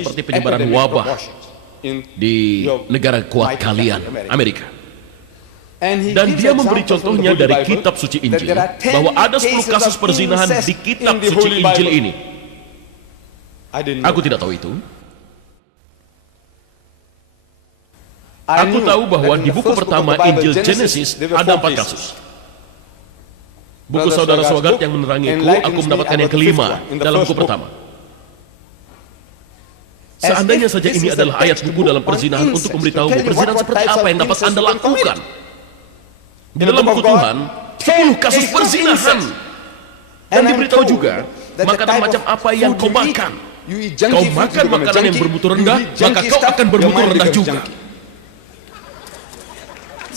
seperti penyebaran wabah di negara kuat kalian, Amerika. Dan dia memberi contohnya dari kitab suci Injil, bahwa ada 10 kasus perzinahan di kitab suci Injil ini. Aku tidak tahu itu. Aku tahu bahwa di buku pertama Injil Genesis ada 4 kasus. Buku Saudara Swagat yang menerangiku, aku mendapatkan yang kelima dalam buku pertama. Seandainya saja ini adalah ayat buku dalam perzinahan untuk memberitahu perzinahan seperti apa yang dapat Anda lakukan. Di dalam buku Tuhan, 10 kasus perzinahan. Dan diberitahu juga, makanan macam apa yang kau makan. Kau makan makanan yang bermutu rendah, maka kau akan bermutu rendah juga.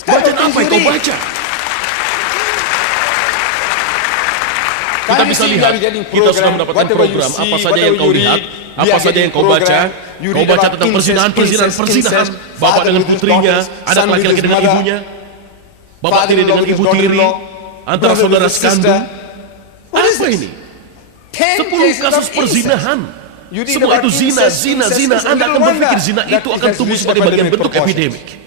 Bacaan apa yang kau baca? Kita bisa lihat, kita sudah mendapatkan program apa saja yang kau lihat, apa saja yang kau baca. Kau baca tentang perzinahan. Bapak dengan putrinya, anak laki-laki dengan ibunya, bapak tiri dengan ibu tiri, antara saudara sekandung. Apa ini? 10 kasus perzinahan. Semua itu zina. Anda akan berpikir zina itu akan tumbuh sebagai bagian bentuk epidemik.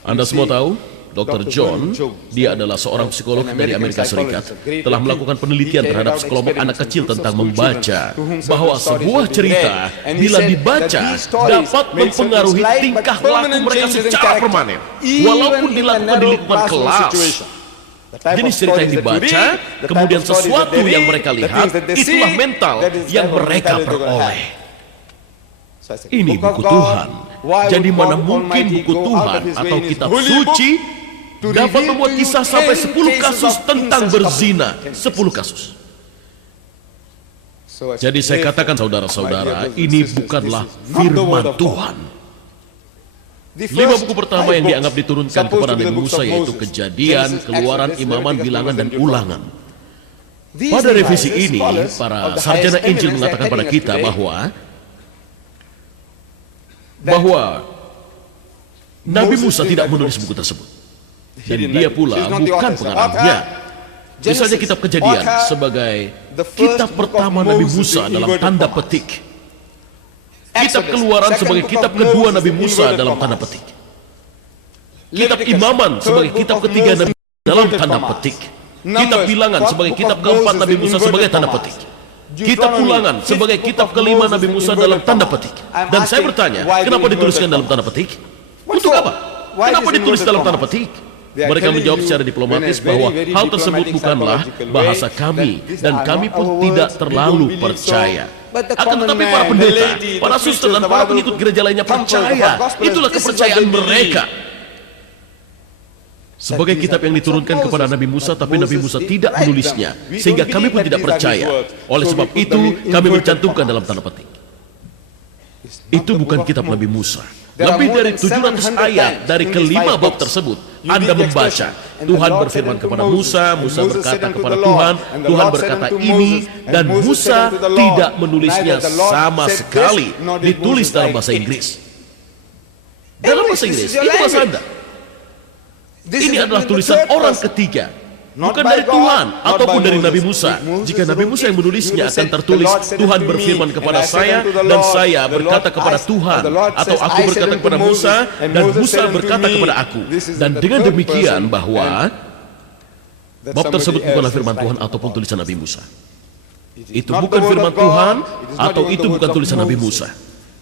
Anda semua tahu, Dr. John, dia adalah seorang psikolog dari Amerika Serikat, telah melakukan penelitian terhadap sekelompok anak kecil tentang membaca, bahwa sebuah cerita bila dibaca dapat mempengaruhi tingkah laku mereka secara permanen, walaupun dilakukan di lingkungan kelas. Jenis cerita yang dibaca, kemudian sesuatu yang mereka lihat, itulah mental yang mereka peroleh. Ini buku Tuhan. Jadi mana mungkin buku Tuhan atau kitab suci dapat membuat kisah sampai 10 kasus tentang berzina. 10 kasus. Jadi saya katakan saudara-saudara, ini bukanlah firman Tuhan. 5 buku pertama yang dianggap diturunkan kepada Nabi Musa yaitu Kejadian, Keluaran, Imaman, Bilangan, dan Ulangan. Pada revisi ini, para sarjana Injil mengatakan pada kita bahwa Nabi Musa tidak menulis buku tersebut. Dan dia pula bukan pengarangnya. Misalnya kitab Kejadian sebagai kitab pertama Nabi Musa dalam tanda petik. Kitab Keluaran sebagai kitab kedua Nabi Musa dalam tanda petik. Kitab Imaman sebagai kitab ketiga Nabi Musa dalam tanda petik. Kitab Bilangan sebagai kitab keempat Nabi Musa sebagai tanda petik. Kitab Ulangan sebagai kitab kelima Nabi Musa dalam tanda petik. Dan saya bertanya, kenapa dituliskan dalam tanda petik? Untuk apa? Kenapa ditulis dalam tanda petik? Mereka menjawab secara diplomatis bahwa hal tersebut bukanlah bahasa kami, dan kami pun tidak terlalu percaya. Akan tetapi para pendeta, para suster, dan para pengikut gereja lainnya percaya. Itulah kepercayaan mereka. Sebagai kitab yang diturunkan kepada Nabi Musa, tapi Nabi Musa tidak menulisnya, sehingga kami pun tidak percaya. Oleh sebab itu, kami mencantumkan dalam tanda petik. Itu bukan kitab Nabi Musa. Lebih dari 700 ayat dari kelima bab tersebut, Anda membaca, Tuhan berfirman kepada Musa, Musa berkata kepada Tuhan, Tuhan berkata ini, dan Musa tidak menulisnya sama sekali, ditulis dalam bahasa Inggris. Dalam bahasa Inggris, itu bahasa Anda. Ini adalah tulisan orang ketiga, bukan dari Tuhan ataupun dari Nabi Musa. Jika Nabi Musa yang menulisnya, akan tertulis Tuhan berfirman kepada saya, dan saya berkata kepada Tuhan, atau aku berkata kepada Musa, dan Musa berkata kepada aku. Dan dengan demikian bahwa bab tersebut bukanlah firman Tuhan ataupun tulisan Nabi Musa. Itu bukan firman Tuhan atau itu bukan tulisan Nabi Musa.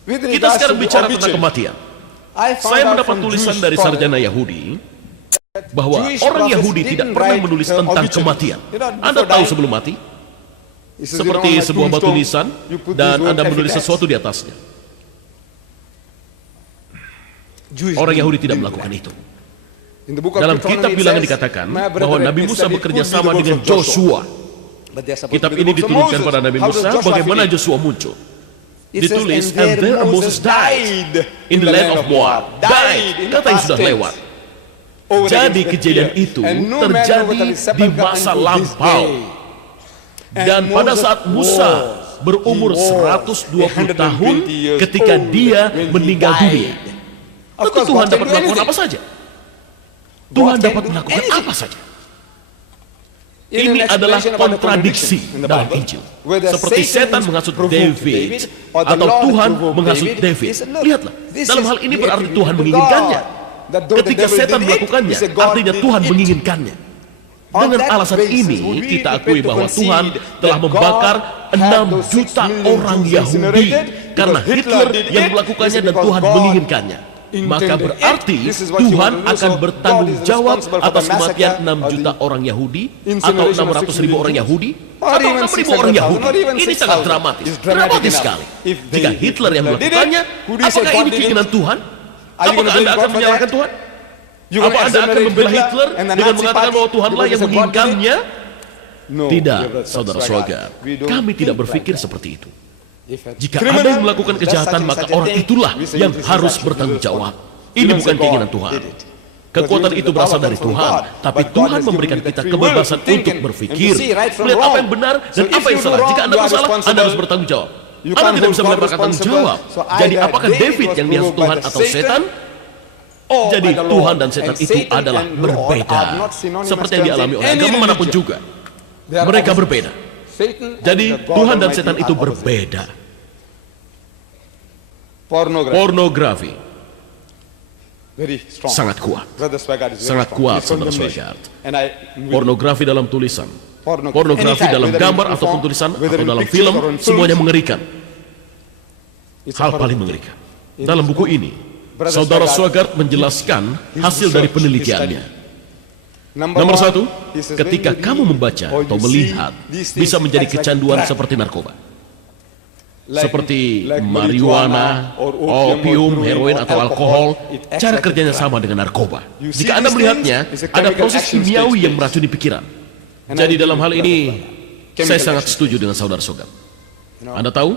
Kita sekarang bicara tentang kematian. Saya mendapat tulisan dari sarjana Yahudi bahwa orang Yahudi tidak pernah menulis tentang kematian. Anda tahu sebelum mati, seperti sebuah batu nisan, dan Anda menulis sesuatu di atasnya. Orang Yahudi tidak melakukan itu. Dalam kitab Bilangan dikatakan bahwa Nabi Musa bekerja sama dengan Joshua. Kitab ini diturunkan pada Nabi Musa, bagaimana Joshua muncul. Ditulis, and there Moses died in the land of Moab. Died, kata yang sudah lewat. Jadi kejadian itu terjadi di masa lampau. Dan pada saat Musa berumur 120 tahun ketika dia meninggal dunia. Maka Tuhan dapat melakukan apa saja. Tuhan dapat melakukan apa saja. Ini adalah kontradiksi dalam Injil. Seperti setan menghasut David atau Tuhan menghasut David. Lihatlah, dalam hal ini berarti Tuhan menginginkannya. Ketika setan melakukannya, artinya Tuhan menginginkannya. Dengan alasan ini, kita akui bahwa Tuhan telah membakar 6 juta orang Yahudi karena Hitler yang melakukannya dan Tuhan menginginkannya. Maka berarti Tuhan akan bertanggung jawab atas kematian 6 juta orang Yahudi atau 600.000 orang Yahudi atau 6.000 orang Yahudi. Ini sangat dramatis sekali. Jika Hitler yang melakukannya, apakah ini keinginan Tuhan? Apakah Anda akan menyalahkan Tuhan? Apa Anda akan membela Hitler dengan mengatakan bahwa Tuhanlah yang menginginkannya? Tidak, saudara-saudara, kami tidak berpikir seperti itu. Jika ada yang melakukan kejahatan, maka orang itulah yang harus bertanggung jawab. Ini bukan keinginan Tuhan. Kekuatan itu berasal dari Tuhan, tapi Tuhan memberikan kita kebebasan untuk berpikir, melihat apa yang benar dan apa yang salah. Jika Anda bersalah, Anda harus bertanggung jawab. Anda tidak bisa melemparkan tanggung jawab. Jadi apakah David yang dihasut Tuhan atau setan? Jadi Tuhan dan setan itu adalah berbeda. Seperti yang dialami oleh agama manapun juga. Mereka berbeda. Jadi Tuhan dan setan itu berbeda. Pornografi sangat kuat. Sangat kuat, saudara Swegard. Pornografi dalam tulisan, pornografi dalam gambar ataupun tulisan atau dalam film, semuanya mengerikan. Hal paling mengerikan. Dalam buku ini, saudara Swegard menjelaskan hasil dari penelitiannya. Nomor 1, ketika kamu membaca atau melihat, bisa menjadi kecanduan seperti narkoba. Seperti marijuana, opium, heroin, atau alkohol, cara kerjanya sama dengan narkoba. Jika Anda melihatnya, ada proses kimiawi yang meracuni pikiran. Jadi dalam hal ini, saya sangat setuju dengan saudara-saudara. Anda tahu?